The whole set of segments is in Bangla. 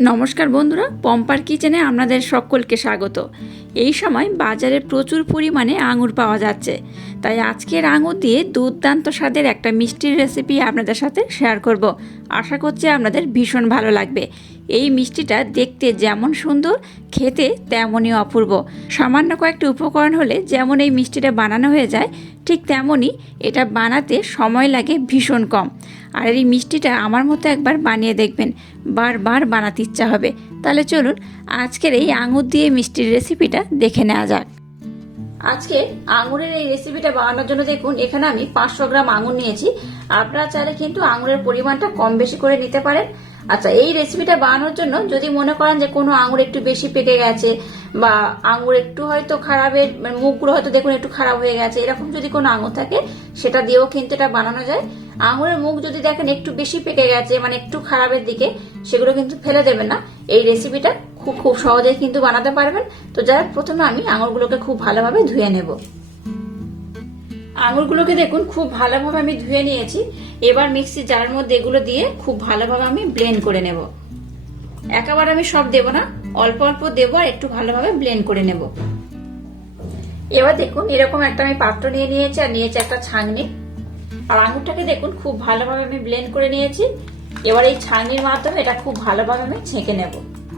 নমস্কার বন্ধুরা, পম্পার কিচেনে আপনাদের সকলকে স্বাগত। এই সময় বাজারে প্রচুর পরিমাণে আঙুর পাওয়া যাচ্ছে। তাই আজকের আঙুর দিয়ে দুর্দান্ত স্বাদের একটা মিষ্টির রেসিপি আপনাদের সাথে শেয়ার করব। আশা করছি আপনাদের ভীষণ ভালো লাগবে। এই মিষ্টিটা দেখতে যেমন সুন্দর, খেতে তেমনই অপূর্ব। সামান্য কয়েকটি উপকরণ হলে যেমন এই মিষ্টিটা বানানো হয়ে যায়, ঠিক তেমনই এটা বানাতে সময় লাগে ভীষণ কম। আর এই মিষ্টিটা আমার মতো একবার বানিয়ে দেখবেন, বারবার বানাতে ইচ্ছা হবে। তাহলে চলুন আজকের এই আঙুর দিয়ে মিষ্টির রেসিপিটা দেখে নেওয়া যাক। আজকে আঙুরের এই রেসিপিটা বানানোর জন্য দেখুন, এখানে আমি পাঁচশো গ্রাম আঙুর নিয়েছি। আপনারা চাইলে কিন্তু আঙুরের পরিমাণটা কম বেশি করে নিতে পারেন। আচ্ছা এই রেসিপিটা বানানোর জন্য যদি মনে করেন যে কোনো আঙুর একটু বেশি পেকে গেছে বা আঙুর একটু হয়তো খারাপের মানে মুখগুলো হয়তো দেখুন একটু খারাপ হয়ে গেছে, এরকম যদি কোনো আঙুর থাকে, সেটা দিয়েও কিন্তু এটা বানানো যায়। আঙুরের মুখ যদি দেখেন একটু বেশি পেকে গেছে মানে একটু খারাপের দিকে, সেগুলো কিন্তু ফেলে দেবেন না। এই রেসিপিটা খুব খুব সহজেই কিন্তু বানাতে পারবেন। তো যাই প্রথমে আমি আঙুরগুলোকে খুব ভালোভাবে ধুয়ে নেব। আঙুরগুলোকে দেখুন, খুব ভালোভাবে আমি ধুয়ে নিয়েছি। এবার মিক্সি জারের মধ্যে এগুলো দিয়ে খুব ভালোভাবে আমি ব্লেন্ড করে নেব। একেবারে আমি সব দেব না, অল্প অল্প দেবো আর একটু ভালোভাবে ব্লেন্ড করে নেব। এবার দেখুন, এরকম একটা আমি পাত্র নিয়ে নিয়েছি আর নিয়েছি একটা ছাঁকনি। আর আঙুরটাকে দেখুন, খুব ভালোভাবে আমি ব্লেন্ড করে নিয়েছি। এবার এই ছাঁকনির মাধ্যমে এটা খুব ভালোভাবে আমি ছেঁকে নেব।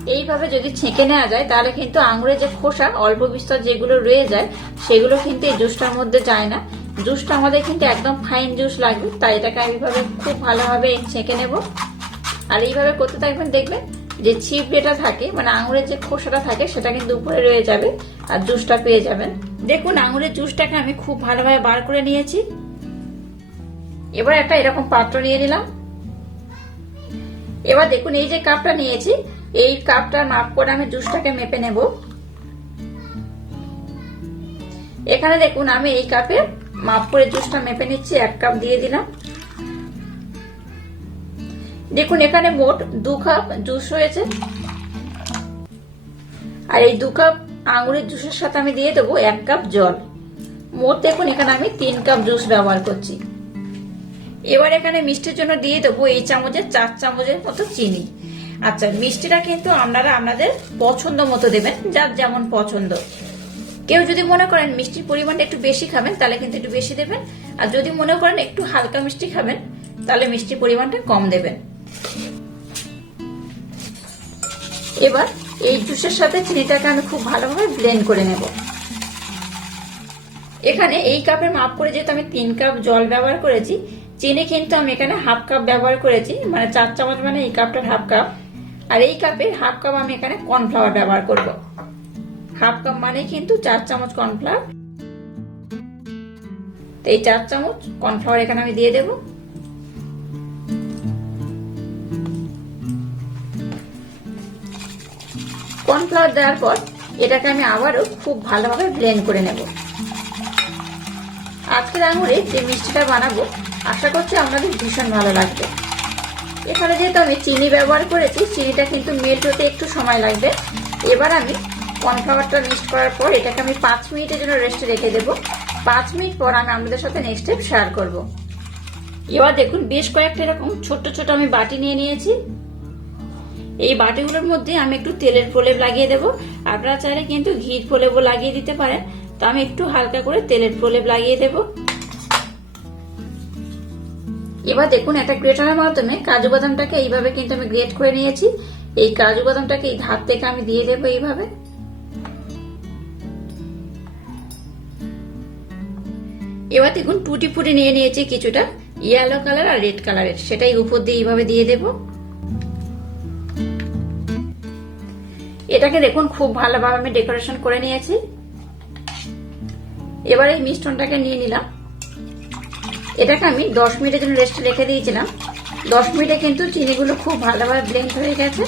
এইভাবে যদি ছেঁকে নেওয়া যায়, তাহলে কিন্তু আঙুরের যে খোসা, অল্প বিস্তর যেগুলো রয়ে যায়, সেগুলো কিন্তু এই জুসটার মধ্যে যায় না। জুসটা আমাদের কিন্তু একদম ফাইন জুস লাগবে তাই এটাকে এইভাবে খুব ভালোভাবে ছেঁকে নেব। আর এইভাবে করতে থাকবেন, দেখবেন যে ছিপ যেটা থাকে মানে আঙুরের যে খোসাটা থাকে, সেটা কিন্তু উপরে রয়ে যাবে আর জুসটা পেয়ে যাবেন। দেখুন, আঙুরের জুসটাকে আমি খুব ভালোভাবে বার করে নিয়েছি। এবার একটা এরকম পাত্র নিয়ে নিলাম। এবার দেখুন, এই যে কাপটা নিয়েছি, এই কাপটার মাপ করে আমি জুসটাকে মেপে নেব। এখানে দেখুন, আমি এই কাপে মাপ করে জুসটা মেপে নিচ্ছি, এক কাপ দিয়ে দিলাম। দেখুন, এখানে মোট দু কাপ জুস হয়েছে আর এই দু কাপ আঙুরের জুসের সাথে আমি দিয়ে দেবো এক কাপ জল। মোট দেখুন, এখানে আমি তিন কাপ জুস ব্যবহার করছি। এবার এখানে মিষ্টির জন্য দিয়ে দেবো এই চামচের চার চামচের মতো চিনি। আচ্ছা মিষ্টিটা কিন্তু আপনারা আপনাদের পছন্দ মতো দেবেন, যার যেমন পছন্দ। কেউ যদি মনে করেন মিষ্টির পরিমাণটা একটু বেশি খাবেন, তাহলে কিন্তু একটু বেশি দেবেন। আর যদি মনে করেন একটু হালকা মিষ্টি খাবেন, তাহলে মিষ্টির পরিমাণটা কম দেবেন। এবার এই জুসের সাথে চিনিটাকে আমি খুব ভালোভাবে ব্লেন্ড করে নেব। এখানে এই কাপের মাপ করে যেহেতু আমি তিন কাপ জল ব্যবহার করেছি, চিনি কিন্তু আমি এখানে হাফ কাপ ব্যবহার করেছি মানে চার চামচ মানে এই কাপটার হাফ কাপ। আর এই কাপে হাফ কাপ আমি এখানে কর্নফ্লাওয়ার ব্যবহার করব। হাফ কাপ মানে কিন্তু চার চামচ কর্নফ্লাওয়ার। তো এই চার চামচ কর্নফ্লাওয়ার এখানে আমি দিয়ে দেব। কর্নফ্লাওয়ার দেওয়ার পর এটাকে আমি আবারও খুব ভালোভাবে ব্লেন্ড করে নেব। আজকের আঙুরে যে মিষ্টিটা বানাবো, আশা করছি আপনাদের ভীষণ ভালো লাগবে। এখানে যেহেতু আমি চিনি ব্যবহার করেছি, চিনিটা কিন্তু মেল্ট হতে একটু সময় লাগবে। এবার আমি কর্নফ্লাওয়ারটা মিক্সড করার পর এটাকে আমি পাঁচ মিনিটের জন্য রেস্টে রেখে দেবো। পাঁচ মিনিট পর আমি আপনাদের সাথে নেক্সট স্টেপ শেয়ার করব। এবার দেখুন, বেশ কয়েকটা এরকম ছোট্ট ছোট আমি বাটি নিয়ে নিয়েছি। এই বাটিগুলোর মধ্যে আমি একটু তেলের প্রলেপ লাগিয়ে দেব। আপনারা চাইলে কিন্তু ঘির প্রলেপও লাগিয়ে দিতে পারেন। তো আমি একটু হালকা করে তেলের প্রলেপ লাগিয়ে দেব। এবার দেখুন, একটা গ্রেটারের মাধ্যমে কাজু বাদামটাকে এইভাবে কিন্তু আমি গ্রেট করে নিয়েছি। এই কাজু বাদামটাকে এই ধার থেকে আমি দিয়ে দেবো এইভাবে। এবার দেখুন টুটি ফুটি নিয়ে নিয়েছি কিছুটা ইয়েলো কালার আর রেড কালারের সেটাই উপর দিয়ে এইভাবে দিয়ে দেবো। এটাকে দেখুন খুব ভালোভাবে আমি ডেকোরেশন করে নিয়েছি। এবার এই মিষ্টনটাকে নিয়ে নিলাম। এটাকে আমি দশ মিনিটের জন্য রেস্টে রেখে দিয়েছিলাম। দশ মিনিটে কিন্তু চিনিগুলো খুব ভালোভাবে ব্লেন্ড হয়ে গেছে।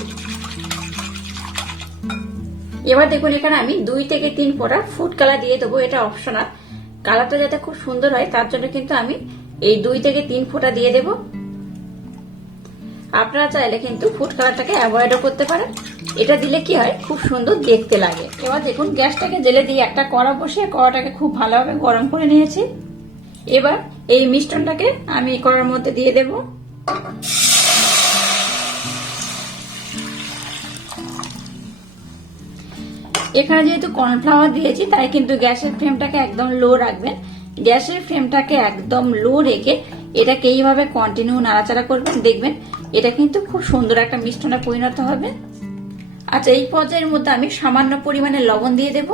এবার দেখুন এখানে আমি দুই থেকে তিন ফোঁটা ফুড কালার দিয়ে দেবো। এটা অপশনাল কালারটা যাতে খুব সুন্দর হয়, তার জন্য কিন্তু আমি এই দুই থেকে তিন ফোঁটা দিয়ে দেব। আপনারা চাইলে কিন্তু ফুড কালারটাকে অ্যাভয়েডও করতে পারেন। এটা দিলে কি হয়, খুব সুন্দর দেখতে লাগে। এবার দেখুন, গ্যাসটাকে জেলে দিয়ে একটা কড়া বসিয়ে কড়াটাকে খুব ভালোভাবে গরম করে নিয়েছি। এবার এই মিষ্টনটাকে আমি কড়ার মধ্যে দিয়ে দেব। এখানে যেহেতু কর্নফ্লাওয়ার দিয়েছি, তাই কিন্তু গ্যাসের ফ্লেমটাকে একদম লো রাখবেন। গ্যাসের ফ্লেমটাকে একদম লো রেখে এটাকে এইভাবে কন্টিনিউ নাড়াচাড়া করবেন। দেখবেন এটা কিন্তু খুব সুন্দর একটা মিষ্টনে পরিণত হবে। আচ্ছা এই পর্যায়ের মধ্যে আমি সামান্য পরিমাণে লবণ দিয়ে দেব।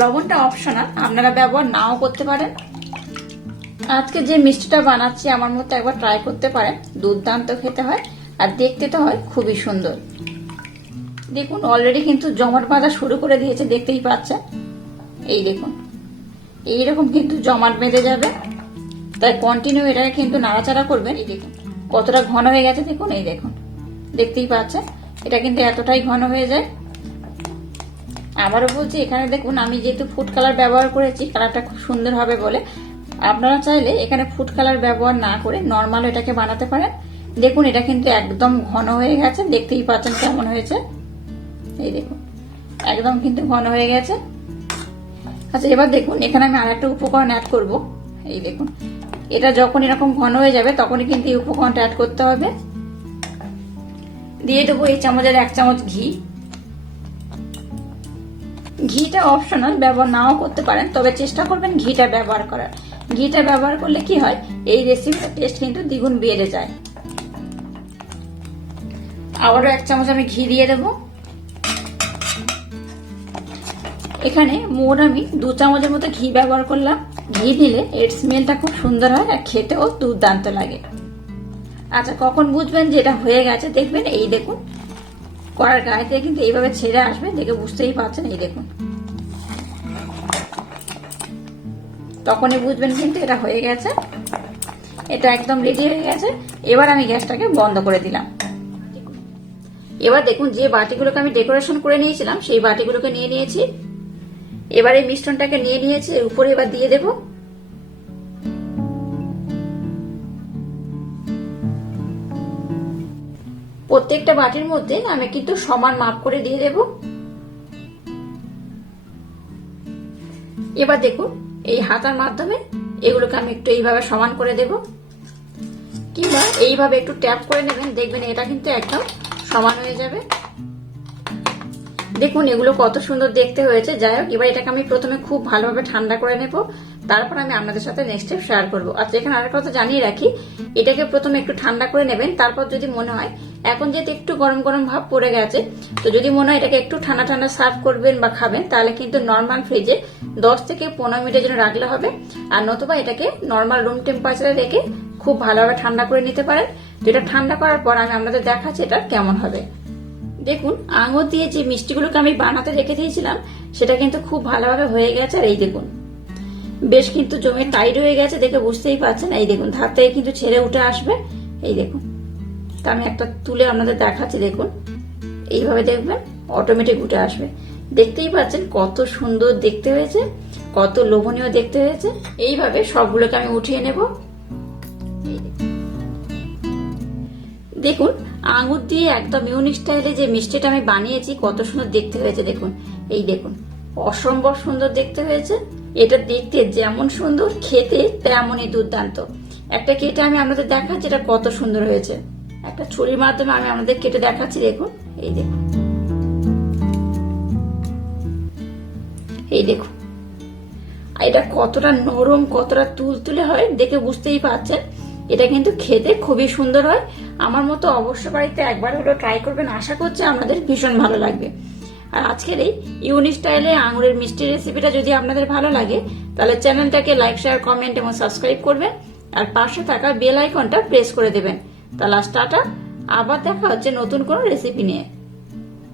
লবণটা অপশনাল আপনারা ব্যবহার নাও করতে পারেন। আজকে যে মিষ্টিটা বানাচ্ছি, আমার মতো একবার ট্রাই করতে পারেন। দুর্দান্ত খেতে হয়, আর দেখতে তো হয় খুবই সুন্দর। দেখুন অলরেডি কিন্তু জমাট বাঁধা শুরু করে দিয়েছে, দেখতেই পাচ্ছেন এই দেখুন, এইরকম কিন্তু জমাট বেঁধে যাবে। তাই কন্টিনিউ এটাকে কিন্তু নাড়াচাড়া করবেন, এই দেখুন, কতটা ঘন হয়ে গেছে, দেখুন, এই দেখুন, দেখতেই পাচ্ছেন এটা কিন্তু এতটাই ঘন হয়ে যায়। আবারও বলছি, এখানে দেখুন, আমি যেহেতু ফুড কালার ব্যবহার করেছি কালারটা খুব সুন্দর হবে বলে। আপনারা চাইলে এখানে ফুড কালার ব্যবহার না করে নর্মাল এটাকে বানাতে পারেন। দেখুন, এটা কিন্তু একদম ঘন হয়ে গেছে, দেখতেই পাচ্ছেন কেমন হয়েছে। এই দেখুন। একদম কিন্তু ঘন হয়ে গেছে। আচ্ছা এবার দেখুন, এখানে আমি আরেকটা উপকরণ অ্যাড করব। এই দেখুন, এটা যখন এরকম ঘন হয়ে যাবে, তখনই কিন্তু এই উপকরণটা অ্যাড করতে হবে। দিয়ে দেবো এই চামচের এক চামচ ঘি। ঘিটা অপশনাল ব্যবহার নাও করতে পারেন, তবে চেষ্টা করবেন ঘিটা ব্যবহার করার। ঘিটা ব্যবহার করলে কি হয়, এই রেসিপিটার টেস্ট কিন্তু দ্বিগুণ বেড়ে যায়। আবারও এক চামচ আমি ঘি দিয়ে দেবো। এখানে মোট আমি দু চামচের মতো ঘি ব্যবহার করলাম। ঘি দিলে এর স্মেলটা খুব সুন্দর হয় আর খেতেও দুর্দান্ত লাগে। আচ্ছা কখন বুঝবেন যে এটা হয়ে গেছে? দেখবেন, এই দেখুন, কড়ার গায়ে থেকে কিন্তু এইভাবে ছেড়ে আসবে দেখে বুঝতেই পারছেন, এই দেখুন। তখনই বুঝবেন কিন্তু এটা হয়ে গেছে। এটা একদম রেডি হয়ে গেছে। এবার আমি গ্যাসটাকে বন্ধ করে দিলাম। এবার দেখুন, যে বাটিগুলোকে আমি ডেকোরেশন করে নিয়েছিলাম, সেই বাটিগুলোকে নিয়ে নিয়েছি। এবার এই মিশ্রণটাকে নিয়ে নিয়েছি, এর উপরে এবার দিয়ে দেব। প্রত্যেকটা বাটির মধ্যে আমি কিন্তু সমান মাপ করে দিয়ে দেব। এবার দেখুন, এই হাতার মাধ্যমে এগুলোকে আমি একটু এইভাবে সমান করে দেব। কিংবা এইভাবে একটু ট্যাপ করে নেবেন, দেখবেন এটা কিন্তু একদম সমান হয়ে যাবে। দেখুন, এগুলো কত সুন্দর দেখতে হয়েছে। যাই হোক, এবার এটাকে আমি প্রথমে খুব ভালোভাবে ঠান্ডা করে নেব। তারপর আমি আপনাদের সাথে নেক্সট স্টেপ শেয়ার করব। আচ্ছা এখানে আরেকটা কথা জানিয়ে রাখি, এটাকে প্রথমে একটু ঠান্ডা করে নেবেন। তারপর যদি মনে হয়, এখন যেহেতু একটু গরম গরম ভাব পড়ে গেছে, তো যদি মনে হয় এটাকে একটু ঠান্ডা ঠান্ডা সার্ভ করবেন বা খাবেন, তাহলে কিন্তু নর্মাল ফ্রিজে দশ থেকে পনেরো মিনিটের জন্য রাখলে হবে। আর নতুবা এটাকে নর্মাল রুম টেম্পারেচারে রেখে খুব ভালোভাবে ঠান্ডা করে নিতে পারেন। তো এটা ঠান্ডা করার পর আমি আপনাদের দেখাচ্ছি এটা কেমন হবে। দেখুন, আঙুর দিয়ে যে মিষ্টিগুলোকে আমি বানাতে রেখে দিয়েছিলাম, সেটা কিন্তু খুব ভালোভাবে হয়ে গেছে। আর এই দেখুন, বেশ কিন্তু জমে টাইট হয়ে গেছে দেখে বুঝতেই পারছেন। এই দেখুন, ধার থেকে কিন্তু ছেড়ে উঠে আসবে। এই দেখুন, তা আমি একটা তুলে আপনাদের দেখাচ্ছি, দেখুন। এইভাবে দেখবেন অটোমেটিক উঠে আসবে। দেখতেই পাচ্ছেন কত সুন্দর দেখতে হয়েছে, কত লোভনীয় দেখতে হয়েছে। এইভাবে সবগুলোকে আমি উঠিয়ে নেব। দেখুন, আঙুর দিয়ে একদম ইউনিক স্টাইলে যে মিষ্টিটা আমি বানিয়েছি, কত সুন্দর দেখতে হয়েছে, দেখুন। এই দেখুন, অসম্ভব সুন্দর দেখতে হয়েছে। এটা দেখতে যেমন সুন্দর, খেতে তেমনই দুর্দান্ত। একটা কেটে আমি আপনাদের দেখাচ্ছি, এটা কত সুন্দর হয়েছে। একটা ছুরির মাধ্যমে আমি আমাদের কেটে দেখাচ্ছি, দেখুন। এই দেখুন। এই দেখুন। এটা কতটা নরম, কতটা তুলতুলে হয়, দেখে বুঝতেই পারছেন। এটা কিন্তু খেতে খুবই সুন্দর হয়। আমার মতো অবশ্য বাড়িতে একবার হলো ট্রাই করবেন, আশা করছি আপনাদের ভীষণ ভালো লাগবে। আর আজকের এই ইউনিক স্টাইলে আঙুরের মিষ্টি রেসিপিটা যদি আপনাদের ভালো লাগে, তাহলে চ্যানেলটাকে লাইক শেয়ার কমেন্ট এবং সাবস্ক্রাইব করবেন, আর পাশে থাকা বেল আইকনটা প্রেস করে দেবেন। তাহলে টাটা, আবার দেখা হচ্ছে নতুন কোনো রেসিপি নিয়ে।